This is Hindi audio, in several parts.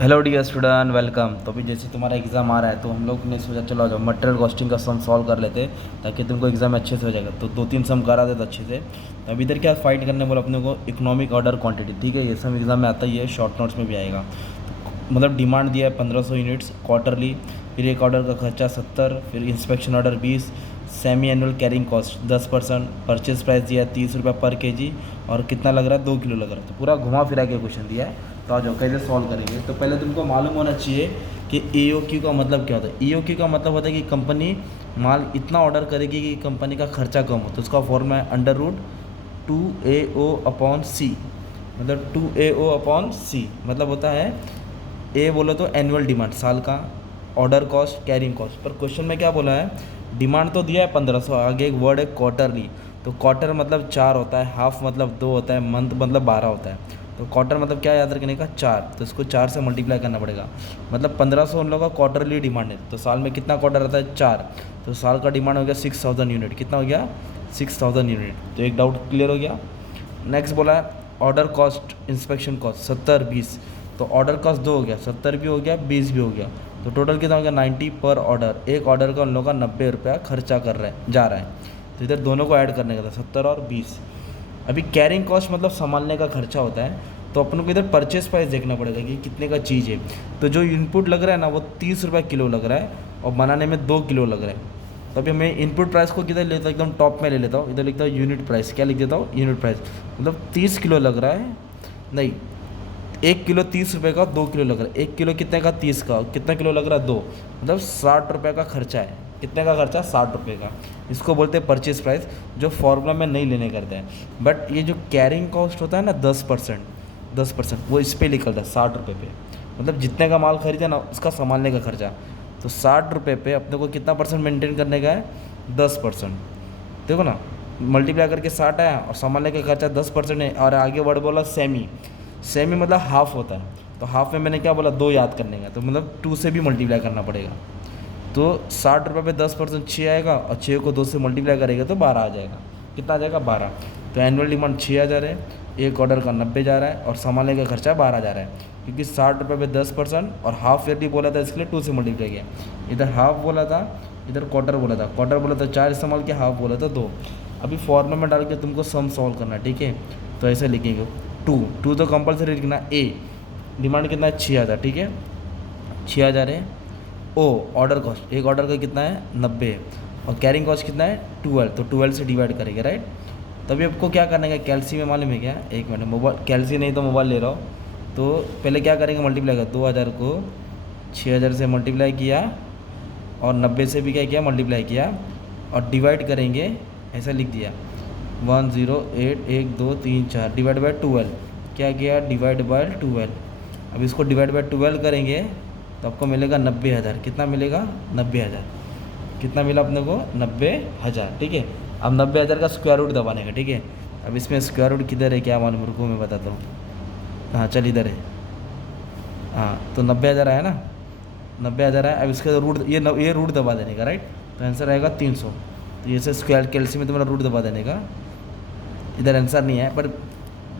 Hello dear student, welcome. तो अभी जैसे तुम्हारा एग्ज़ाम आ रहा है तो हम लोग ने सोचा चलो आ जाओ मटेरियल कॉस्टिंग का सम सॉल्व कर लेते ताकि तुमको एग्ज़ाम में अच्छे से हो जाएगा। तो 2-3 सम करा दे तो अच्छे से। तो अभी इधर क्या फाइट करने बोला अपने को, इकोनॉमिक ऑर्डर क्वांटिटी। ठीक है, ये सम एग्ज़ाम में आता ही है, शॉर्ट नोट्स में भी आएगा। मतलब डिमांड दिया है 1500 यूनिट्स क्वार्टरली, फिर एक ऑर्डर का खर्चा 70, फिर inspection order 20, semi annual carrying cost 10%, purchase price दिया है 30 रुपये पर केजी, और कितना लग रहा है 2 किलो लग रहा है। तो पूरा घुमा फिरा के क्वेश्चन दिया है। तो आ जाओ कैसे सॉल्व करेंगे। तो पहले तुमको मालूम होना चाहिए कि EOQ का मतलब क्या होता है। EOQ का मतलब होता है कि कंपनी माल इतना ऑर्डर करेगी कि कंपनी का खर्चा कम हो। तो उसका फॉर्मूला है अंडर रूट 2AO/C। मतलब 2AO/C मतलब होता है, ए बोलो तो एनुअल डिमांड साल का, ऑर्डर कॉस्ट, कैरिंग कॉस्ट। पर क्वेश्चन में क्या बोला है, डिमांड तो दिया है 1500, आगे एक वर्ड है क्वार्टरली। तो क्वार्टर मतलब 4 होता है, हाफ मतलब 2 होता है, मंथ मतलब 12 होता है। तो क्वार्टर मतलब क्या याद रखने का, 4। तो इसको 4 से मल्टीप्लाई करना पड़ेगा। मतलब 1500 उन लोगों का क्वार्टरली डिमांड है। तो साल में कितना क्वार्टर आता है, 4। तो साल का डिमांड हो गया 6000 यूनिट। कितना हो गया, 6000 यूनिट। तो एक डाउट क्लियर हो गया। नेक्स्ट बोला है ऑर्डर कॉस्ट, इंस्पेक्शन कॉस्ट 70-20। तो ऑर्डर कॉस्ट 2 हो गया, 70 भी हो गया, 20 भी हो गया। तो टोटल कितना हो गया, 90 पर ऑर्डर। एक ऑर्डर का उन लोगों का 90 रुपया खर्चा कर रहा है, जा रहा है। तो इधर दोनों को ऐड करने का था, 70 और 20। अभी कैरिंग कॉस्ट मतलब संभालने का खर्चा होता है। तो अपन को इधर परचेस प्राइस देखना पड़ेगा कि कितने का चीज़ है। तो जो इनपुट लग रहा है ना वो 30 रुपये किलो लग रहा है, और बनाने में 2 किलो लग रहा है। तो अभी मैं इनपुट प्राइस को किधर लेता हूँ, एकदम टॉप में ले लेता हूँ। इधर लिखता हूँ यूनिट प्राइस। क्या लिख देता हूँ, यूनिट प्राइस। मतलब 30 किलो लग रहा है, नहीं, 1 किलो 30 रुपये का, 2 किलो लग रहा है। 1 किलो कितने का, 30 का, कितना किलो लग रहा है, 2। मतलब 60 रुपये का खर्चा है। कितने का खर्चा, 60 रुपये का। इसको बोलते हैं परचेज प्राइस, जो फॉर्मूला में नहीं लेने करते हैं। बट ये जो कैरिंग कॉस्ट होता है ना, 10%, 10% वो इस पर निकलता है 60 रुपये पे। मतलब जितने का माल खरीदा ना उसका संभालने का खर्चा। तो 60 रुपये पे अपने को कितना परसेंट मेंटेन करने का है, 10%। देखो ना, मल्टीप्लाई करके 60 आया और संभालने का खर्चा 10% है। और आगे वर्ड बोला सेमी। सेमी मतलब हाफ होता है। तो हाफ में मैंने क्या बोला, 2 याद करने का। तो मतलब 2 से भी मल्टीप्लाई करना पड़ेगा। तो 60 रुपये पे 10% 6 आएगा, और 6 को 2 से मल्टीप्लाई करेगा तो 12 आ जाएगा। कितना आ जाएगा, 12। तो एनुअल डिमांड 6000 है, एक ऑर्डर का 90 जा रहा है, और संभालने का खर्चा 12 जा रहा है। क्योंकि 60 रुपये पे 10% और हाफ ईयरली बोला था, इसके लिए 2 से मल्टीप्लाई किया। इधर हाफ बोला था, इधर क्वार्टर बोला था। क्वार्टर बोला था 4 इस्तेमाल किया, हाफ बोला था 2। अभी फॉर्मूला में डाल के तुमको सम सॉल्व करना है, ठीक है। तो ऐसे लिखेंगे, टू तो कंपलसरी लिखना। ए डिमांड कितना है, 6000, ठीक है, 6000 है। ओ ऑर्डर कॉस्ट, एक ऑर्डर का कितना है, 90 है। और कैरिंग कॉस्ट कितना है, 12। तो 12 से डिवाइड करेंगे, राइट। तभी आपको क्या करना है, कैल्सी में मालूम है क्या, एक मिनट, मोबाइल कैल्सी नहीं तो मोबाइल ले रहा हो। तो पहले क्या करेंगे, मल्टीप्लाई कर, 2000 को 6000 से मल्टीप्लाई किया, और 90 से भी क्या किया, मल्टीप्लाई किया, और डिवाइड करेंगे। ऐसा लिख दिया 108 1 2 3 4 डिवाइड बाई 12। क्या किया, डिवाइड बाई 12। अब इसको डिवाइड बाई 12 करेंगे तो आपको मिलेगा 90,000। कितना मिलेगा, 90,000। कितना मिला अपने को, 90,000, ठीक है। अब 90,000 का स्क्वायर रूट दबाने का, ठीक है। अब इसमें स्क्वायर रूट किधर है, क्या मालूम, रुको मैं बताता हूँ। हाँ चल, इधर है। हाँ, तो 90,000 आया ना, 90,000 आया। अब इसका रूट, ये रूट दबा देने का, राइट। तो आंसर आएगा 300। तो ये से स्क्वायर कैल्सी में तुम्हारा रूट दबा देने का। इधर आंसर नहीं है, पर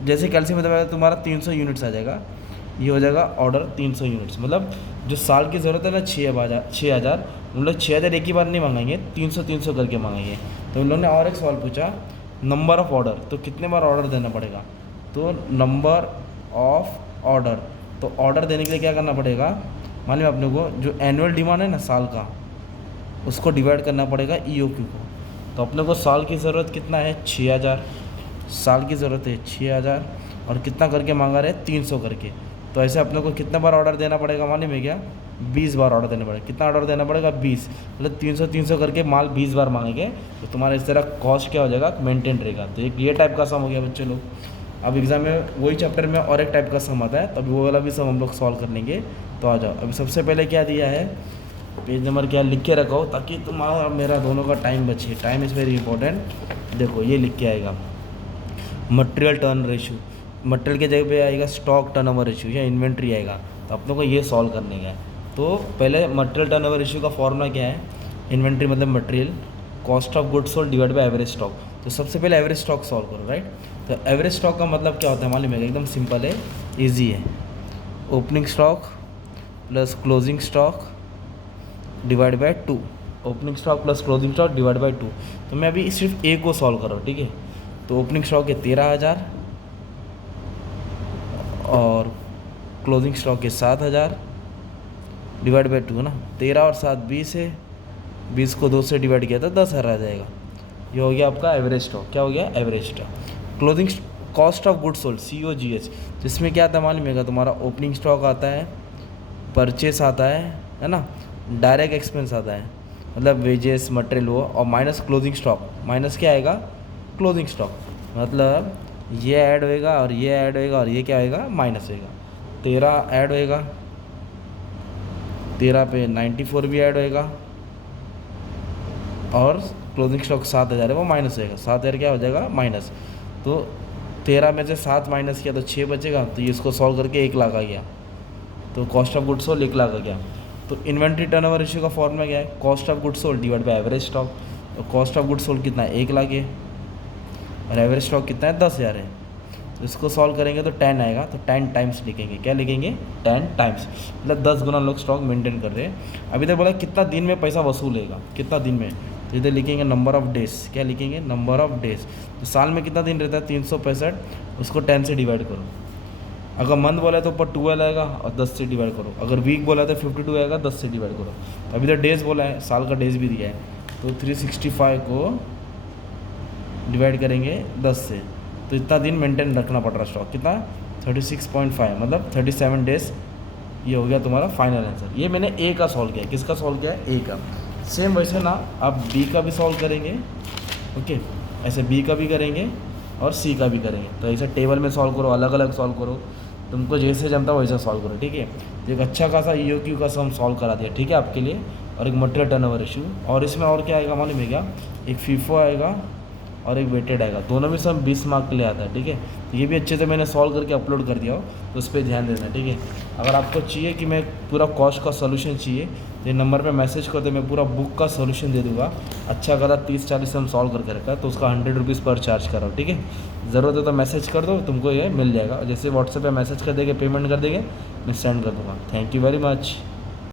जैसे कैल्सी में दबाएगा तुम्हारा 300 यूनिट्स आ जाएगा। ये हो जाएगा ऑर्डर 300 यूनिट्स। मतलब जो साल की ज़रूरत है ना, 6,000, उन लोग 6,000 एक ही बार नहीं मांगेंगे, 300 करके मांगेंगे। तो उन लोगों ने और एक सवाल पूछा, नंबर ऑफ़ ऑर्डर, तो कितने बार ऑर्डर देना पड़ेगा। तो नंबर ऑफ ऑर्डर, तो ऑर्डर देने के लिए क्या करना पड़ेगा, मान लो अपने को जो एनुअल डिमांड है ना साल का, उसको डिवाइड करना पड़ेगा EOQ को। तो अपने को साल की ज़रूरत कितना है, 6,000। साल की ज़रूरत है 6,000, और कितना करके मांगा रहे, 300 करके। तो ऐसे अपने को कितना बार ऑर्डर देना पड़ेगा, मालूम है क्या, 20 बार ऑर्डर देना पड़ेगा। कितना ऑर्डर देना पड़ेगा, 20। मतलब 300 करके माल 20 बार मांगेंगे। तो तुम्हारा इस तरह कॉस्ट क्या हो जाएगा, मेंटेन रहेगा। तो एक ये टाइप का सम हो गया बच्चे लोग। अब एग्ज़ाम में वही चैप्टर में और एक टाइप का सम आता है, तभी वो वाला भी सम हम लोग सॉल्व कर लेंगे। तो आ जाओ, अभी सबसे पहले क्या दिया है, पेज नंबर क्या लिख के रखो ताकि तुम्हारा मेरा दोनों का टाइम बचे। Time is very important. देखो ये लिख के आएगा, मटेरियल टर्न रेशियो, मटेरियल के जगह पे आएगा स्टॉक टर्नओवर रेशियो या इन्वेंट्री आएगा। तो अपनों को ये सॉल्व करने का है। तो पहले मटेरियल टर्नओवर रेशियो का फॉर्मूला क्या है, इन्वेंट्री मतलब material, cost of goods sold divide by average stock. तो सबसे पहले एवरेज स्टॉक सॉल्व करो, राइट। तो एवरेज स्टॉक का मतलब क्या होता है मालूम है, एकदम सिंपल है, ईजी है। Opening stock plus closing stock divide by 2, opening stock plus closing stock divide by 2। तो मैं अभी सिर्फ ए को सॉल्व कर रहा हूँ, ठीक है। तो ओपनिंग स्टॉक है 13,000 और क्लोजिंग स्टॉक है 7,000 डिवाइड बाय 2 है ना। 13 और 7 20 है, 20 को 2 से डिवाइड किया था 10,000 आ जाएगा। ये हो गया आपका एवरेज स्टॉक। क्या हो गया? Average stock. Closing cost of goods sold COGS, जिसमें क्या आता मालूम है? तुम्हारा ओपनिंग स्टॉक आता है, परचेस आता है ना, डायरेक्ट एक्सपेंस आता है, मतलब वेजेस मटेरियल हुआ, और माइनस क्लोजिंग स्टॉक। माइनस क्या आएगा? Closing stock. मतलब ये ऐड होएगा और ये ऐड होएगा और ये क्या आएगा? माइनस होएगा। 13 ऐड होएगा, 13 पे 94 भी ऐड होएगा, और क्लोजिंग स्टॉक 7,000 है वो माइनस होएगा। 7,000 क्या हो जाएगा? माइनस। तो 13 में से 7 माइनस किया तो 6 बचेगा। तो ये इसको सॉल्व करके 1 लाख आ गया। तो cost of goods sold 1 lakh आ गया। तो इन्वेंट्री टर्नओवर रेशियो का फॉर्मूला क्या है? Cost of goods sold divide by average stock. तो कॉस्ट ऑफ गुड्स सोल्ड कितना है? 1 लाख है, और एवरेज स्टॉक कितना है? 10,000 है। तो इसको सॉल्व करेंगे तो 10 आएगा, तो 10 टाइम्स लिखेंगे। क्या लिखेंगे? 10 टाइम्स, मतलब 10 गुना लोग स्टॉक मेंटेन कर रहे हैं। अभी तक बोला कितना दिन में पैसा वसूलेगा, कितना दिन में। तो इधर लिखेंगे नंबर ऑफ डेज। क्या लिखेंगे? Number of days. तो साल में कितना दिन रहता है? 365, उसको 10 से डिवाइड करो। अगर मंथ बोला है तो ऊपर 12 आएगा और 10 से डिवाइड करो। अगर वीक बोला है तो 52 आएगा, 10 से डिवाइड करो। अभी तो डेज बोला है, साल का डेज भी दिया है, तो 365 को डिवाइड करेंगे 10 से, तो इतना दिन मेंटेन रखना पड़ रहा स्टॉक। कितना? 36.5, मतलब 37 डेज। ये हो गया तुम्हारा फाइनल आंसर। ये मैंने ए का सॉल्व किया है। किसका सॉल्व किया है? ए का। सेम वैसे ना आप बी का भी सॉल्व करेंगे, ओके, ऐसे बी का भी करेंगे और सी का भी करेंगे। तो ऐसे टेबल में सॉल्व करो, अलग अलग सॉल्व करो, तुमको जैसे जमता वैसा सॉल्व करो, ठीक है। तो एक अच्छा खासा EOQ का सम सॉल्व करा दिया, ठीक है, आपके लिए, और एक मटेरियल टर्नओवर रेशियो। और इसमें और क्या आएगा मालूम है क्या? एक फीफो आएगा और एक वेटेड आएगा। दोनों में सम 20 मार्क के लिए आता है, ठीक है। तो ये भी अच्छे से मैंने सॉल्व करके अपलोड कर दिया हो, तो उस पर ध्यान देना, ठीक है। अगर आपको चाहिए कि मैं पूरा कॉस्ट का सोल्यूशन चाहिए, तो ये नंबर पे मैसेज कर दो, मैं पूरा बुक का सोल्यूशन दे दूंगा। अच्छा गलत 30-40 हम सॉल्व करके रखा है, तो उसका 100 रुपीज़ पर चार्ज करो, ठीक है। ज़रूरत है तो मैसेज कर दो, तुमको ये मिल जाएगा। जैसे व्हाट्सएप पे मैसेज कर देंगे, पेमेंट कर देंगे, मैं सेंड कर दूँगा। Thank you very much.